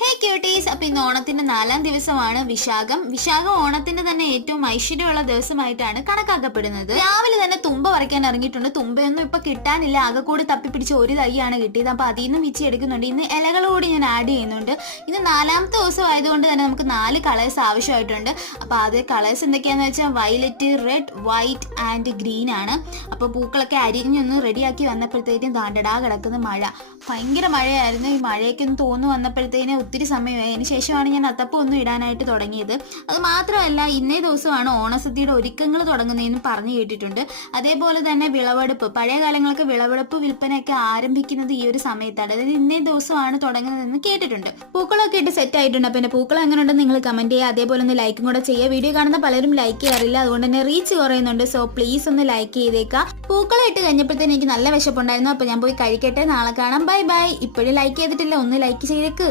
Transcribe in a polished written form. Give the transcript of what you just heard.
ഹേ quotes, അപ്പൊ ഇന്ന് ഓണത്തിന്റെ 4ാം ദിവസമാണ് വിശാഖം. വിശാഖം ഓണത്തിന്റെ തന്നെ ഏറ്റവും ഐശ്വര്യമുള്ള ദിവസമായിട്ടാണ് കണക്കാക്കപ്പെടുന്നത്. രാവിലെ തന്നെ തുമ്പ പറിക്കാൻ ഇറങ്ങിയിട്ടുണ്ട്. തുമ്പയൊന്നും ഇപ്പൊ കിട്ടാനില്ല, ആകെ കൂടി തപ്പിപ്പിടിച്ച് ഒരു തൈയാണ് കിട്ടിയത്. അപ്പൊ അതിൽ നിന്ന് വിച്ച് എടുക്കുന്നുണ്ട്. ഇന്ന് ഇലകളോട് ഞാൻ ആഡ് ചെയ്യുന്നുണ്ട്. ഇന്ന് 4ാമത്തെ ദിവസം ആയതുകൊണ്ട് തന്നെ നമുക്ക് 4 കളേഴ്സ് ആവശ്യമായിട്ടുണ്ട്. അപ്പൊ അത് കളേഴ്സ് എന്തൊക്കെയാന്ന് വെച്ചാൽ violet, red, white and green ആണ്. അപ്പൊ പൂക്കളൊക്കെ അരിഞ്ഞൊന്ന് റെഡിയാക്കി വന്നപ്പോഴത്തേക്കും താണ്ടടാ കിടക്കുന്ന മഴ, ഭയങ്കര മഴയായിരുന്നു. ഈ മഴയൊക്കെ ഒന്ന് തോന്നു വന്നപ്പോഴത്തേനും ഒത്തിരി സമയമായി. അതിന് ശേഷമാണ് ഞാൻ അത്തപ്പം ഒന്നും ഇടാനായിട്ട് തുടങ്ങിയത്. അത് മാത്രമല്ല, ഇന്നേ ദിവസമാണ് ഓണസദ്യയുടെ ഒരുക്കങ്ങൾ തുടങ്ങുന്നതെന്നും പറഞ്ഞു കേട്ടിട്ടുണ്ട്. അതേപോലെ തന്നെ വിളവെടുപ്പ്, പഴയ കാലങ്ങളൊക്കെ വിളവെടുപ്പ് വിൽപ്പനയൊക്കെ ആരംഭിക്കുന്നത് ഈ ഒരു സമയത്താണ്. അതായത് ഇന്നേ ദിവസമാണ് തുടങ്ങുന്നതെന്ന് കേട്ടിട്ടുണ്ട്. പൂക്കളൊക്കെ ഇട്ട് സെറ്റ് ആയിട്ടുണ്ട്. അപ്പൊ എന്റെ പൂക്കൾ എങ്ങനെ ഉണ്ടെന്ന് നിങ്ങൾ കമന്റ് ചെയ്യുക. അതേപോലെ ഒന്ന് ലൈക്കും കൂടെ ചെയ്യുക. വീഡിയോ കാണുന്ന പലരും ലൈക്ക് ചെയ്യാറില്ല, അതുകൊണ്ട് തന്നെ റീച്ച് കുറയുന്നുണ്ട്. സോ പ്ലീസ് ഒന്ന് ലൈക്ക് ചെയ്തേക്കാം. പൂക്കളം ഇട്ട് കഴിഞ്ഞപ്പോഴത്തേന് എനിക്ക് നല്ല വിശപ്പുണ്ടായിരുന്നു. അപ്പൊ ഞാൻ പോയി കഴിക്കട്ടെ. നാളെ കാണാം. Bye bye. ഇപ്പോഴും ലൈക്ക് ചെയ്തിട്ടില്ല, ഒന്ന് ലൈക്ക് ചെയ്തേക്ക്.